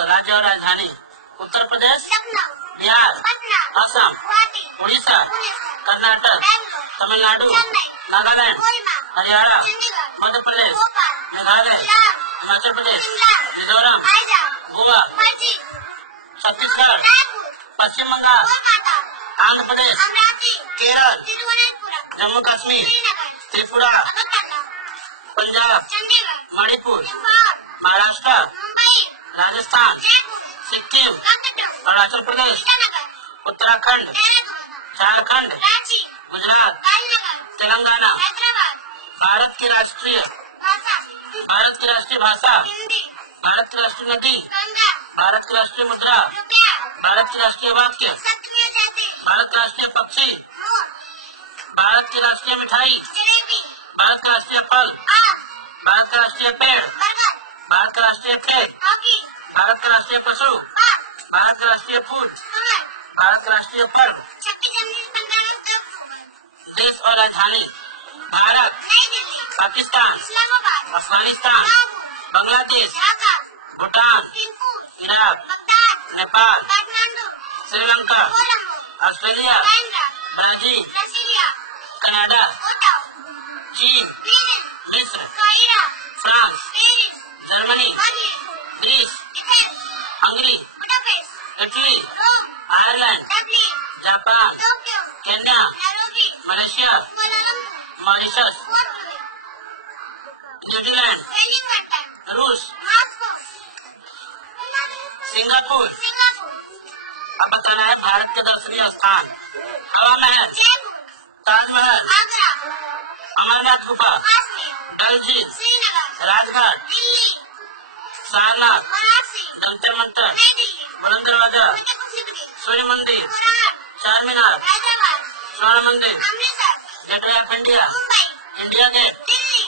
राज्य और राजधानी। उत्तर प्रदेश, लखनऊ, बिहार, पटना, असम, गुवाहाटी, उड़ीसा, कर्नाटक, बेंगलुरु, तमिलनाडु, चेन्नई, नागालैंड, कोहिमा, हरियाणा, चंडीगढ़, मध्य प्रदेश, भोपाल, मेघालय, बिहार, हिमाचल प्रदेश, शिमला, मिजोरम, भाईजान, गोवा, पणजी, छत्तीसगढ़, रायपुर, पश्चिम बंगाल, कोलकाता, आंध्र प्रदेश, अमरावती, केरल, तिरुवनंतपुरम, जम्मू कश्मीर, श्रीनगर, त्रिपुरा, अगरतला, पंजाब, चंडीगढ़, मणिपुर, इंफाल, महाराष्ट्र, मुंबई, राजस्थान, जयपुर, सिक्किम, कोलकाता, अरुणाचल प्रदेश, ईटानगर, उत्तराखंड, देहरादून, झारखंड, रांची, गुजरात, गांधीनगर, तेलंगाना। हैदराबाद, भारत की राष्ट्रीय भाषा, भाषा, हिंदी, भारत की राष्ट्रीय नदी, गंगा, भारत की राष्ट्रीय मुद्रा, रुपया, भारत की राष्ट्रीय वाक्य, सत्य जाति, भारत का राष्ट्रीय पक्षी, मोर, भारत की राष्ट्रीय मिठाई, जलेबी, भारत का राष्ट्रीय फल, आम, भारत का राष्ट्रीय पेड़, बरगद, भारत का राष्ट्रीय खेत, हॉकी, भारत का राष्ट्रीय पशु, बाघ, भारत का राष्ट्रीय फूल, कमल, भारत का राष्ट्रीय पर्व। 26 जनवरी 15 अगस्त, देश और राजधानी। Bharat, New Delhi, Pakistan, Islamabad, Afghanistan, Kabul, Bangladesh, Dhaka, Bhutan, Thimphu, Iraq, Baghdad, Nepal, Kathmandu, Sri Lanka, Colombo, Australia, बैंड्रा, ब्राजील, ब्राजीलिया, कनाडा, ओटावा, चीन, स्वीडन, मिस्र, काहिरा, France, Paris, Germany, Berlin, Greece, Athens, Hungary, Budapest, Italy, Rome, Ireland, Dublin, Japan, Tokyo, Kenya, Nairobi, Malaysia, Kuala Lumpur, Mauritius, port New Zealand, Wellington, रूस, मॉस्को, सिंगापुर। सिंगापुर, अब बताना है भारत के दर्शनीय स्थान। हवा महल, जयपुर, ताजमहल, आगरा, अमरनाथ गुफा, काश्मीर, डल झील, श्रीनगर, राजघाट, दिल्ली, सारनाथ, वाराणसी, जंतर मंतर, नई दिल्ली, बुलंद दरवाजा, मध्य प्रदेश, सूर्य मंदिर, Konark, चार-मीनार, Hyderabad, Swarna Mandir, Amritsar, Gateway of India, Mumbai, India Gate, Delhi,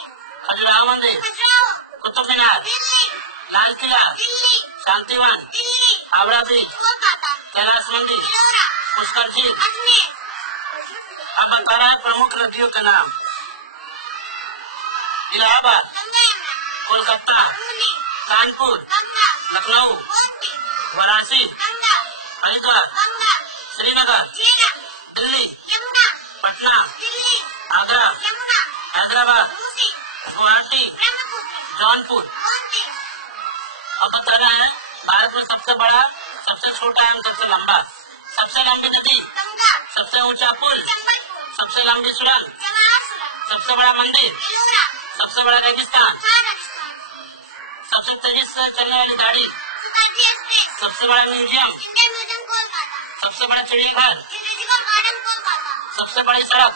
Khajuraho मंदिर, खजुराहो, कुतुब मीनार, दिल्ली, लाल किला, दिल्ली, शांतिवन, दिल्ली, हावड़ा ब्रिज, कोलकाता, कैलाश मंदिर, एलोरा, पुष्कर झील। अजमेर, अब बता रहा है प्रमुख नदियों के नाम। इलाहाबाद, गंगा यमुना, कोलकाता, पुणे, कानपुर, गंगा, लखनऊ, कोसी, वाराणसी, गंगा, हरिद्वार, गंगा, श्रीनगर, झीलम, दिल्ली, यमुना, पटना, दिल्ली, आगरा, यमुना, हैदराबाद, मूसी, गुवाहाटी, ब्रह्मपुत्र, जौनपुर। कोसी, अब बता रहा है भारत में सबसे बड़ा, सबसे छोटा एवं सबसे लंबा, सबसे लंबी नदी, गंगा, सबसे ऊंचा पुल, चंबलपुर, सबसे लंबी सुरंग, जवाहर सुरंग, सबसे बड़ा मंदिर, एलोरा, सबसे बड़ा रेगिस्तान, महाराष्ट्र, सबसे तेजी से चलने वाली गाड़ी, शताब्दी एक्सप्रेस, सबसे बड़ा म्यूजियम, इंडियन म्यूजियम कोलकाता, सबसे बड़ा चिड़ियाघर, म्यूजिकल गार्डन कोलकाता, सबसे बड़ी सड़क,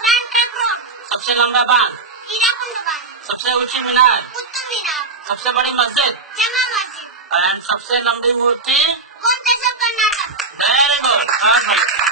ग्रैंड ट्रक रोड, सबसे लंबा बांध, हीराकुंड बांध, सबसे ऊंची मीनार, कुतुब मीनार, सबसे बड़ी मस्जिद जमा मस्जिद, एंड सबसे लंबी मूर्ति। कोलकाता कर्नाटक। Very good.